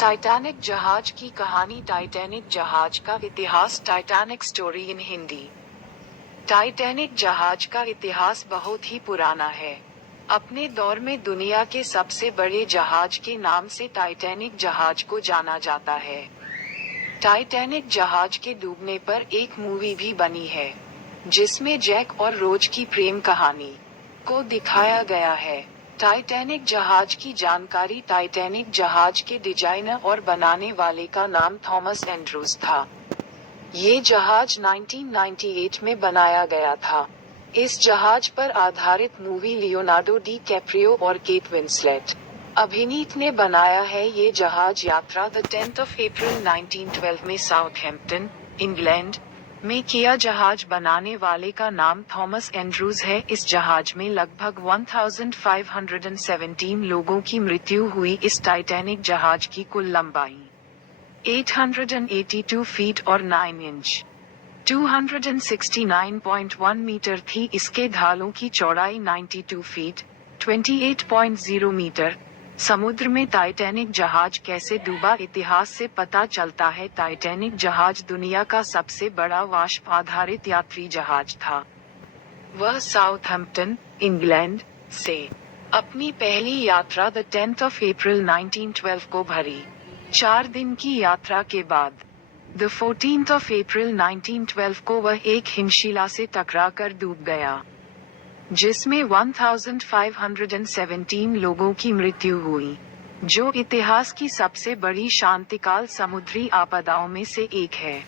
Titanic जहाज की कहानी। टाइटैनिक जहाज का इतिहास। Titanic story in Hindi. Titanic जहाज का इतिहास बहुत ही पुराना है। अपने दौर में दुनिया के सबसे बड़े जहाज के नाम से टाइटैनिक जहाज को जाना जाता है। टाइटैनिक जहाज के डूबने पर एक मूवी भी बनी है, जिसमें जैक और रोज की प्रेम कहानी को दिखाया गया है। टाइटैनिक जहाज की जानकारी। टाइटैनिक जहाज के डिजाइनर और बनाने वाले का नाम थॉमस एंड्रूज था। ये जहाज 1998 में बनाया गया था। इस जहाज पर आधारित मूवी लियोनार्डो डी कैप्रियो और केट विंसलेट अभिनीत ने बनाया है। ये जहाज यात्रा 10 अप्रैल 1912 में साउथहैम्पटन, इंग्लैंड में किया। जहाज बनाने वाले का नाम थॉमस एंड्रूज है। इस जहाज में लगभग 1517 लोगों की मृत्यु हुई। इस टाइटैनिक जहाज की कुल लंबाई 882 फीट और 9 इंच 269.1 मीटर थी। इसके ढालों की चौड़ाई 92 फीट 28.0 मीटर। समुद्र में टाइटैनिक जहाज कैसे डूबा। इतिहास से पता चलता है टाइटैनिक जहाज दुनिया का सबसे बड़ा वाष्प आधारित यात्री जहाज था। वह साउथहैम्पटन, इंग्लैंड से अपनी पहली यात्रा 10 अप्रैल 1912 को भरी। 4 दिन की यात्रा के बाद 14 अप्रैल 1912 को वह एक हिमशिला से टकराकर डूब गया, जिसमें 1517 लोगों की मृत्यु हुई, जो इतिहास की सबसे बड़ी शांतिकाल समुद्री आपदाओं में से एक है।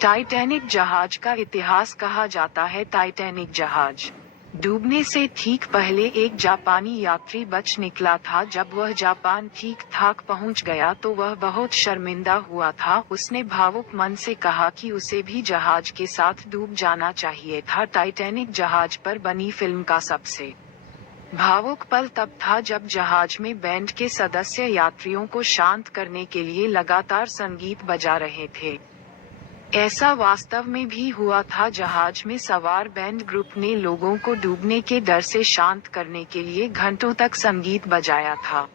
टाइटैनिक जहाज का इतिहास। कहा जाता है टाइटैनिक जहाज डूबने से ठीक पहले एक जापानी यात्री बच निकला था। जब वह जापान ठीक ठाक पहुंच गया तो वह बहुत शर्मिंदा हुआ था। उसने भावुक मन से कहा कि उसे भी जहाज के साथ डूब जाना चाहिए था। टाइटैनिक जहाज पर बनी फिल्म का सबसे भावुक पल तब था जब जहाज में बैंड के सदस्य यात्रियों को शांत करने के लिए लगातार संगीत बजा रहे थे। ऐसा वास्तव में भी हुआ था। जहाज में सवार बैंड ग्रुप ने लोगों को डूबने के डर से शांत करने के लिए घंटों तक संगीत बजाया था।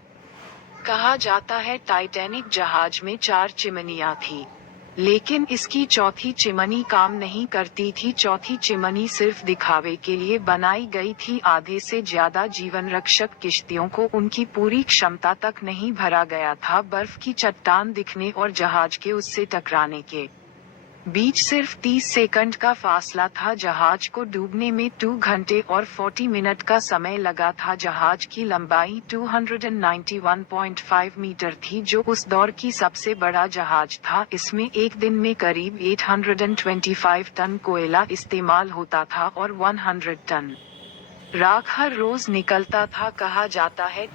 कहा जाता है टाइटैनिक जहाज में 4 चिमनियां थी, लेकिन इसकी चौथी चिमनी काम नहीं करती थी। चौथी चिमनी सिर्फ दिखावे के लिए बनाई गई थी। आधे से ज्यादा जीवन रक्षक किश्तियों को उनकी पूरी क्षमता तक नहीं भरा गया था। बर्फ की चट्टान दिखने और जहाज के उससे टकराने के बीच सिर्फ 30 सेकंड का फासला था। जहाज को डूबने में 2 घंटे और 40 मिनट का समय लगा था। जहाज की लंबाई 291.5 मीटर थी, जो उस दौर की सबसे बड़ा जहाज था। इसमें एक दिन में करीब 825 टन कोयला इस्तेमाल होता था और 100 टन राख हर रोज निकलता था। कहा जाता है